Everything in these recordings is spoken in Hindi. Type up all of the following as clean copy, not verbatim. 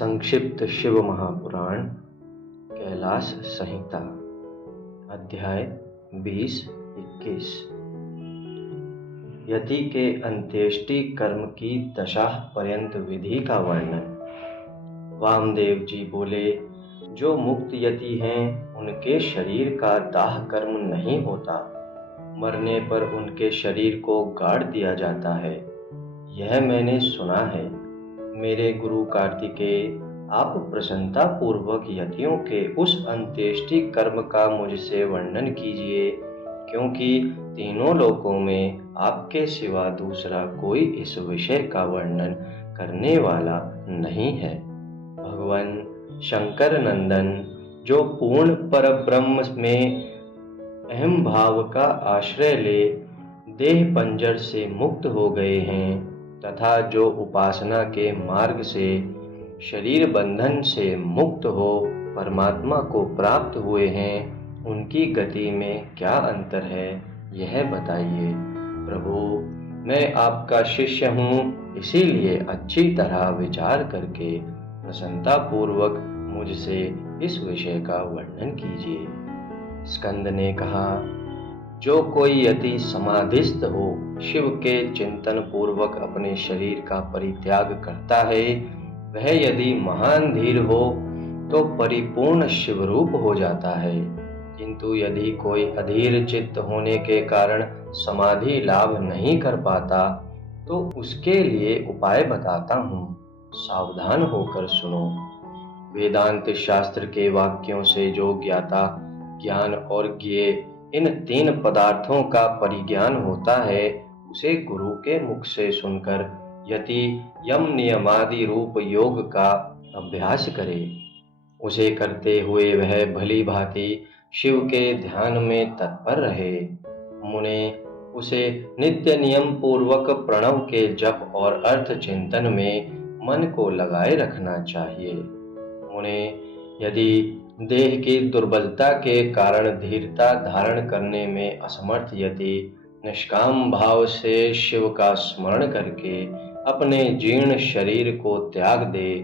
संक्षिप्त शिव महापुराण कैलाश संहिता अध्याय 20-21 यति के अंत्येष्टि कर्म की दशा पर्यंत विधि का वर्णन। वामदेव जी बोले, जो मुक्त यति हैं उनके शरीर का दाह कर्म नहीं होता, मरने पर उनके शरीर को गाड़ दिया जाता है। यह मैंने सुना है। मेरे गुरु कार्तिकेय, आप प्रसन्नता पूर्वक यतियों के उस अंत्येष्टि कर्म का मुझसे वर्णन कीजिए, क्योंकि तीनों लोकों में आपके सिवा दूसरा कोई इस विषय का वर्णन करने वाला नहीं है। भगवान शंकर नंदन, जो पूर्ण परब्रह्म में अहम भाव का आश्रय ले देह पंजर से मुक्त हो गए हैं तथा जो उपासना के मार्ग से शरीर बंधन से मुक्त हो परमात्मा को प्राप्त हुए हैं, उनकी गति में क्या अंतर है, यह बताइए। प्रभु, मैं आपका शिष्य हूँ, इसीलिए अच्छी तरह विचार करके प्रसन्नता पूर्वक मुझसे इस विषय का वर्णन कीजिए। स्कंद ने कहा, जो कोई यति समाधिस्थ हो शिव के चिंतन पूर्वक अपने शरीर का परित्याग करता है, वह यदि महान धीर हो तो परिपूर्ण शिवरूप हो जाता है। किंतु यदि कोई अधीर चित्त होने के कारण समाधि लाभ नहीं कर पाता तो उसके लिए उपाय बताता हूँ, सावधान होकर सुनो। वेदांत शास्त्र के वाक्यों से जो ज्ञाता ज्ञान और ज्ञेय इन तीन पदार्थों का परिज्ञान होता है, उसे गुरु के मुख से सुनकर यति यम नियमादि रूप योग का अभ्यास करे। उसे करते हुए वह भली भांति शिव के ध्यान में तत्पर रहे। मुने, उसे नित्य नियम पूर्वक प्रणव के जप और अर्थ चिंतन में मन को लगाए रखना चाहिए। मुने, यदि देह की दुर्बलता के कारण धीरता धारण करने में असमर्थ यति निष्काम भाव से शिव का स्मरण करके अपने जीर्ण शरीर को त्याग दे,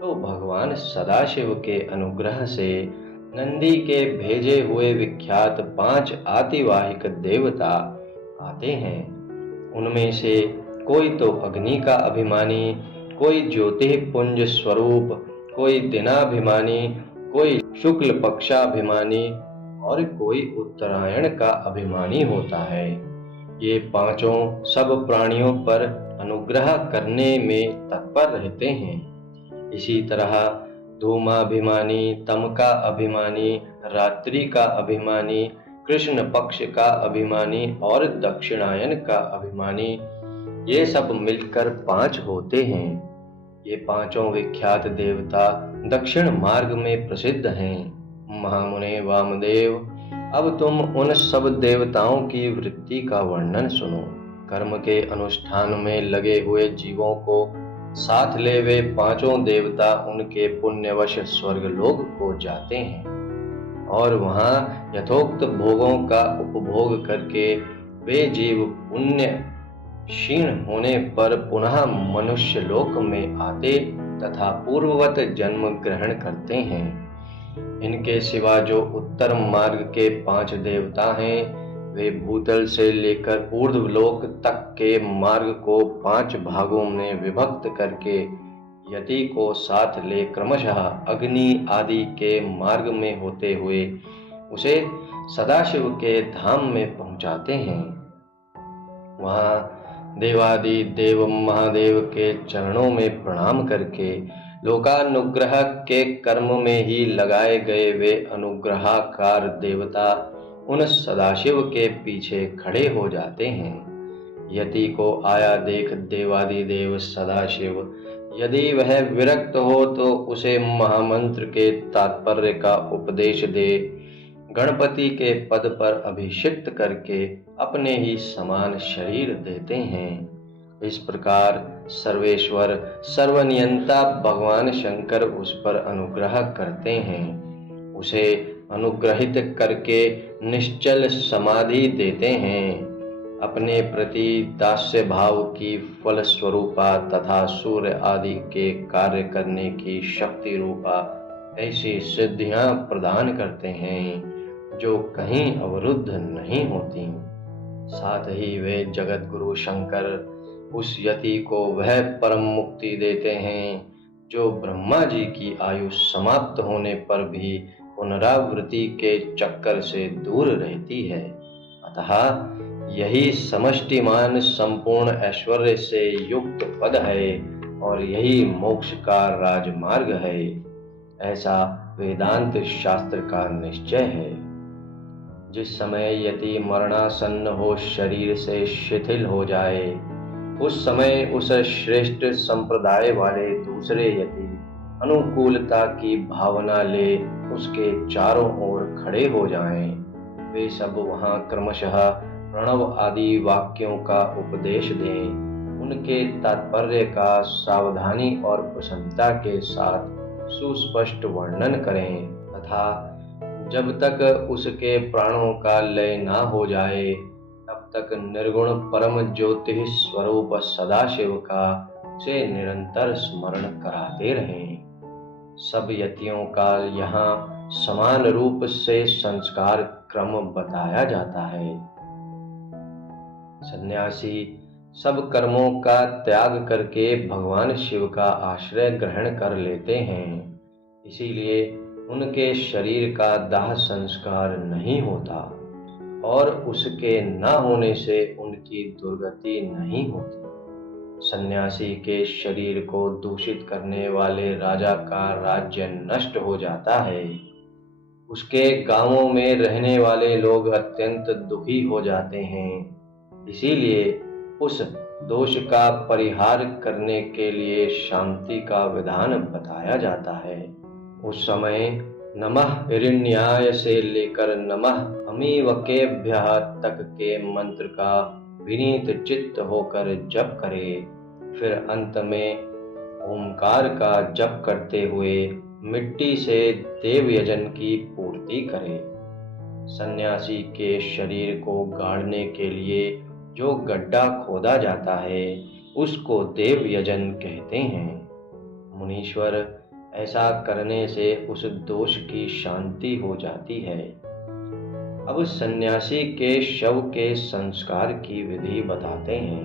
तो भगवान सदाशिव के अनुग्रह से नंदी के भेजे हुए विख्यात 5 आतिवाहिक देवता आते हैं। उनमें से कोई तो अग्नि का अभिमानी, कोई ज्योतिपुंज स्वरूप, कोई दिनाभिमानी, कोई शुक्ल पक्षाभिमानी और कोई उत्तरायण का अभिमानी होता है। ये पांचों सब प्राणियों पर अनुग्रह करने में तत्पर रहते हैं। इसी तरह धूमाभिमानी, तम का अभिमानी, रात्रि का अभिमानी, कृष्ण पक्ष का अभिमानी और दक्षिणायन का अभिमानी, ये सब मिलकर 5 होते हैं। ये पांचों विख्यात देवता दक्षिण मार्ग में प्रसिद्ध हैं। महामुने वामदेव, अब तुम उन सब देवताओं की वृत्ति का वर्णन सुनो। कर्म के अनुष्ठान में लगे हुए जीवों को साथ ले वे पांचों देवता उनके पुण्यवश स्वर्गलोक को जाते हैं और वहां यथोक्त भोगों का उपभोग करके वे जीव पुण्य क्षीण होने पर पुनः मनुष्य लोक में आते तथा पूर्ववत जन्म ग्रहण करते हैं। इनके सिवा जो उत्तर मार्ग के 5 देवता हैं, वे भूतल से लेकर ऊर्ध्वलोक तक के मार्ग को 5 भागों में विभक्त करके यति को साथ ले क्रमशः अग्नि आदि के मार्ग में होते हुए उसे सदाशिव के धाम में पहुंचाते हैं। वहां देवादि देव महादेव के चरणों में प्रणाम करके लोकानुग्रह के कर्म में ही लगाए गए वे अनुग्रहाकार देवता उन सदाशिव के पीछे खड़े हो जाते हैं। यति को आया देख देवादि देव सदाशिव यदि वह विरक्त हो तो उसे महामंत्र के तात्पर्य का उपदेश दे गणपति के पद पर अभिषिक्त करके अपने ही समान शरीर देते हैं। इस प्रकार सर्वेश्वर सर्वनियंता भगवान शंकर उस पर अनुग्रह करते हैं। उसे अनुग्रहित करके निश्चल समाधि देते हैं। अपने प्रति दास्य भाव की फलस्वरूपा तथा सूर्य आदि के कार्य करने की शक्ति रूपा ऐसी सिद्धियां प्रदान करते हैं जो कहीं अवरुद्ध नहीं होती। साथ ही वे जगत गुरु शंकर उस यति को वह परम मुक्ति देते हैं जो ब्रह्मा जी की आयु समाप्त होने पर भी पुनरावृत्ति के चक्कर से दूर रहती है। अतः यही समष्टिमान संपूर्ण ऐश्वर्य से युक्त पद है और यही मोक्ष का राजमार्ग है, ऐसा वेदांत शास्त्र का निश्चय है। जिस समय यति मरणासन्न हो शरीर से शिथिल हो जाए, उस समय उस श्रेष्ठ संप्रदाय वाले दूसरे यति अनुकूलता की भावना ले उसके चारों ओर खड़े हो जाएं। वे सब वहां क्रमशः प्रणव आदि वाक्यों का उपदेश दें, उनके तात्पर्य का सावधानी और प्रसन्नता के साथ सुस्पष्ट वर्णन करें तथा जब तक उसके प्राणों का लय ना हो जाए तब तक निर्गुण परम ज्योति स्वरूप सदाशिव का से निरंतर स्मरण कराते रहें। सब यतियों का यहाँ समान रूप से संस्कार क्रम बताया जाता है। सन्यासी सब कर्मों का त्याग करके भगवान शिव का आश्रय ग्रहण कर लेते हैं, इसीलिए उनके शरीर का दाह संस्कार नहीं होता और उसके न होने से उनकी दुर्गति नहीं होती। सन्यासी के शरीर को दूषित करने वाले राजा का राज्य नष्ट हो जाता है। उसके गांवों में रहने वाले लोग अत्यंत दुखी हो जाते हैं। इसीलिए उस दोष का परिहार करने के लिए शांति का विधान बताया जाता है। उस समय नमः हिरण्याय से लेकर नमः अमीवकेभ्यः तक के मंत्र का विनीत चित्त होकर जप करे। फिर अंत में ओंकार का जप करते हुए मिट्टी से देव यजन की पूर्ति करे। सन्यासी के शरीर को गाड़ने के लिए जो गड्ढा खोदा जाता है उसको देव यजन कहते हैं। मुनीश्वर, ऐसा करने से उस दोष की शांति हो जाती है। अब सन्यासी के शव के संस्कार की विधि बताते हैं।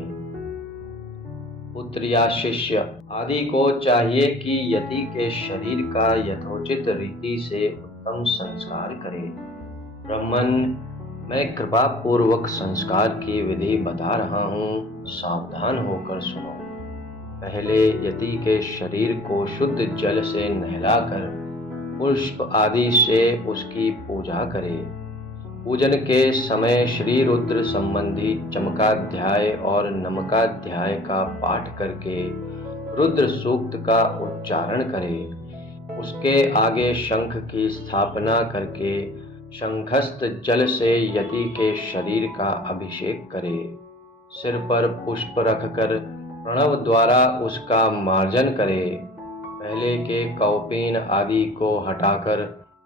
पुत्र या शिष्य आदि को चाहिए कि यति के शरीर का यथोचित रीति से उत्तम संस्कार करे। ब्राह्मण, मैं कृपा पूर्वक संस्कार की विधि बता रहा हूँ, सावधान होकर सुनो। पहले यति के शरीर को शुद्ध जल से नहलाकर पुष्प आदि से उसकी पूजा करे। पूजन के समय श्री रुद्र संबंधी चमकाध्याय और नमकाध्याय का पाठ करके रुद्र सूक्त का उच्चारण करे। उसके आगे शंख की स्थापना करके शंखस्थ जल से यति के शरीर का अभिषेक करे। सिर पर पुष्प रखकर प्रणव द्वारा उसका मार्जन करे। पहले के कौपीन आदि को हटाकर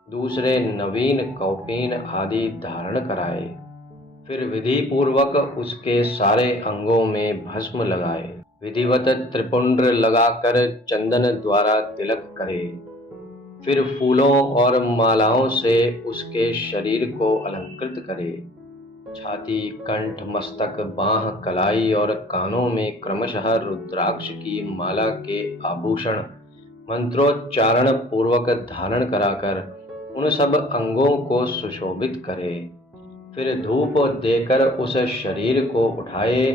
दूसरे नवीन कौपीन आदि धारण कराए। फिर विधि पूर्वक उसके सारे अंगों में भस्म लगाए। विधिवत त्रिपुंड्र लगाकर चंदन द्वारा तिलक करे। फिर फूलों और मालाओं से उसके शरीर को अलंकृत करे। छाती, कंठ, मस्तक, बाह, कलाई और कानों में क्रमशः रुद्राक्ष की माला के आभूषण मंत्रोच्चारण पूर्वक धारण कराकर उन सब अंगों को सुशोभित करे। फिर धूप देकर उस शरीर को उठाए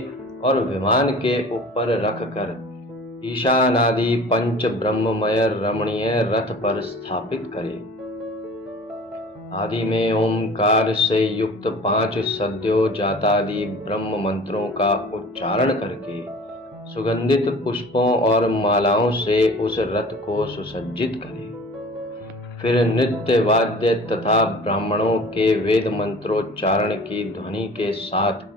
और विमान के ऊपर रखकर ईशानादि पंच ब्रह्ममय रमणीय रथ पर स्थापित करे। आदि में ओंकार से युक्त 5 सद्यो जातादि ब्रह्म मंत्रों का उच्चारण करके सुगंधित पुष्पों और मालाओं से उस रथ को सुसज्जित करे। फिर नृत्य, वाद्य तथा ब्राह्मणों के वेद मंत्रोच्चारण की ध्वनि के साथ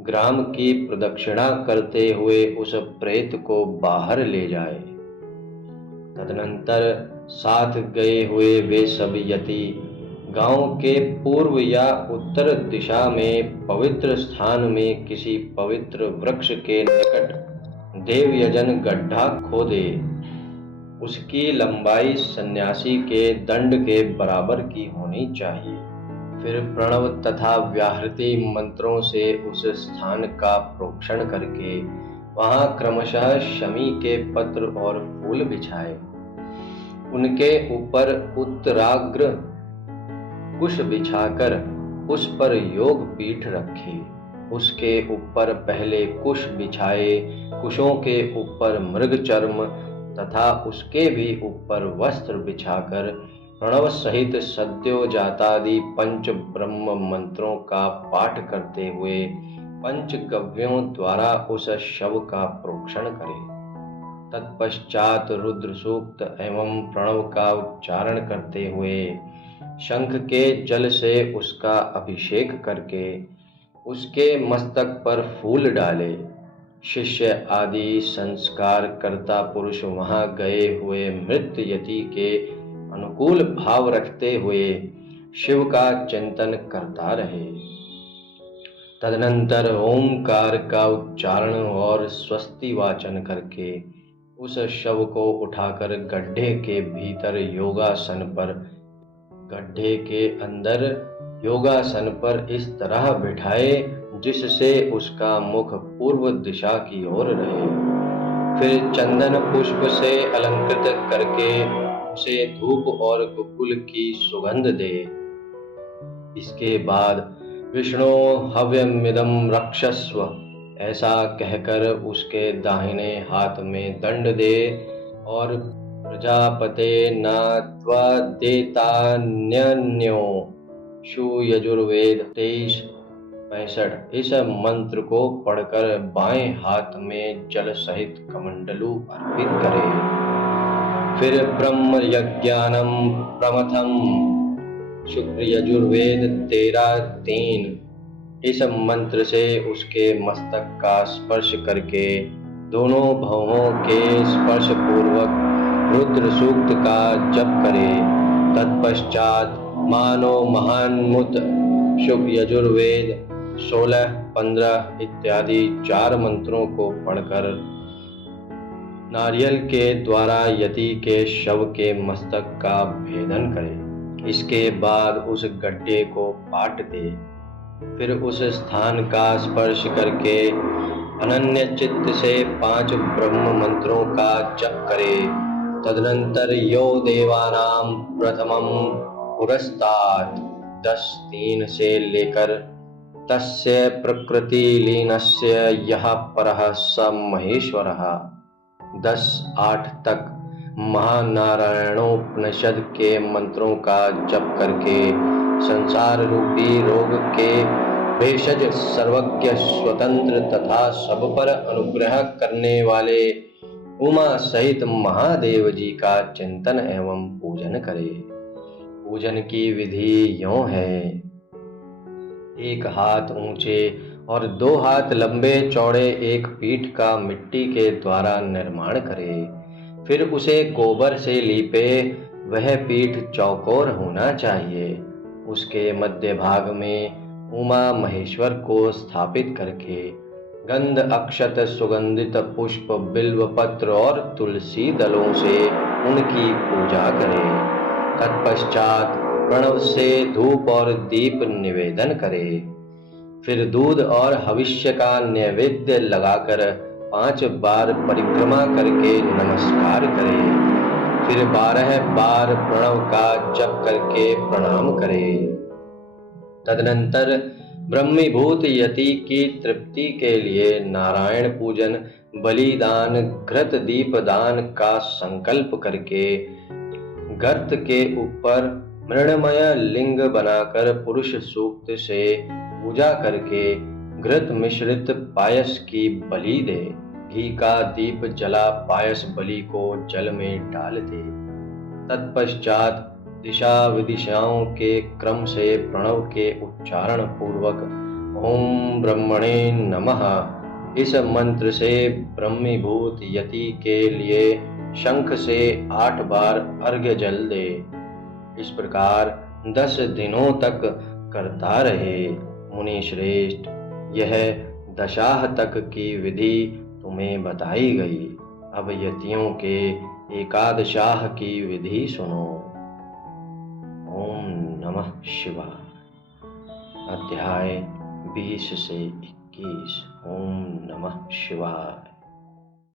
ग्राम की प्रदक्षिणा करते हुए उस प्रेत को बाहर ले जाए। तदनंतर साथ गए हुए वे सब यति गांव के पूर्व या उत्तर दिशा में पवित्र स्थान में किसी पवित्र वृक्ष के निकट देवयजन गड्ढा खोदे। उसकी लंबाई सन्यासी के दंड के बराबर की होनी चाहिए। फिर प्रणव तथा व्याहृति मंत्रों से उस स्थान का प्रोक्षण करके वहां क्रमशः शमी के पत्र और फूल बिछाए। उनके ऊपर उत्तराग्र कुश बिछाकर उस पर योग पीठ रखी। उसके ऊपर पहले कुश बिछाए, कुशों के ऊपर मृग चर्म तथा उसके भी ऊपर वस्त्र बिछाकर प्रणव सहित सद्योजातादि पंच ब्रह्म मंत्रों का पाठ करते हुए पंचगव्यों द्वारा उस शव का प्रोक्षण करे। तत्पश्चात रुद्र सूक्त एवं प्रणव का उच्चारण करते हुए शंख के जल से उसका अभिषेक करके उसके मस्तक पर फूल डाले। शिष्य आदि संस्कार कर्ता पुरुष वहां गए हुए मृत यति के अनुकूल भाव रखते हुए शिव का चिंतन करता रहे। तदनंतर ओंकार का उच्चारण और स्वस्ति वाचन करके उस शव को उठाकर गड्ढे के भीतर गड्ढे के अंदर योगासन पर इस तरह बिठाए जिससे उसका मुख पूर्व दिशा की ओर रहे। फिर चंदन पुष्प से अलंकृत करके उसे धूप और गुग्गुल की सुगंध दे। इसके बाद विष्णु हव्यमिदं रक्षस्व ऐसा कहकर उसके दाहिने हाथ में दंड दे और प्रजापते न त्वदेतान्यन्यो शु यजुर्वेद 23-65 इस मंत्र को पढ़कर बाएं हाथ में जल सहित कमंडलू अर्पित करे। फिर ब्रह्म यज्ञानम प्रमथम शुक्र यजुर्वेद 13-3 इस मंत्र से उसके मस्तक का स्पर्श करके दोनों भवों के स्पर्श पूर्वक रुद्र सूक्त का जप करे। तत्पश्चात मानो महान्मुत शुभ यजुर्वेद 16-15 इत्यादि 4 मंत्रों को पढ़कर नारियल के द्वारा यति के शव के मस्तक का भेदन करे। इसके बाद उस गड्ढे को पाट दे। फिर उस स्थान का स्पर्श करके अनन्य चित्त से 5 ब्रह्म मंत्रों का जप करे। तदनंतर यो देवानां प्रथमं पुरस्तात् 10-3 से लेकर तस्य प्रकृति लीनस्य यः परः स महेश्वरः 10-8 तक महानारायणोपनिषद के मंत्रों का जप करके संसार रूपी रोग के भेषज सर्वज्ञ स्वतंत्र तथा सब पर अनुग्रह करने वाले उमा सहित महादेव जी का चिंतन एवं पूजन करे। पूजन की विधि यों है। 1 हाथ ऊंचे और 2 हाथ लंबे चौड़े एक पीठ का मिट्टी के द्वारा निर्माण करे। फिर उसे गोबर से लीपे। वह पीठ चौकोर होना चाहिए। उसके मध्य भाग में उमा महेश्वर को स्थापित करके गंध अक्षत सुगंधित पुष्प बिल्व पत्र और तुलसी दलों से उनकी पूजा करें। तत्पश्चात प्रणव से धूप और दीप निवेदन करें। फिर दूध और हविष्य का नैवेद्य लगाकर 5 बार परिक्रमा करके नमस्कार करें। फिर 12 बार प्रणव का जप करके प्रणाम करें। तदनंतर ब्रह्मीभूत यति की तृप्ति के लिए नारायण पूजन, बलिदान, घृत दीपदान का संकल्प करके गर्त के ऊपर मृणमय लिंग बनाकर पुरुष सूक्त से पूजा करके घृत मिश्रित पायस की बलि दे। घी का दीप जला पायस बलि को जल में डाल दे। तत्पश्चात दिशा विदिशाओं के क्रम से प्रणव के उच्चारण पूर्वक ओम ब्रह्मणे नमः इस मंत्र से ब्रह्मीभूत यति के लिए शंख से 8 बार अर्घ्य जल दे। इस प्रकार 10 दिनों तक करता रहे। मुनि श्रेष्ठ, यह दशाह तक की विधि तुम्हें बताई गई। अब यतियों के एकादशाह की विधि सुनो। ओम नमः शिवाय। अध्याय 20 से 21। ओम नमः शिवाय।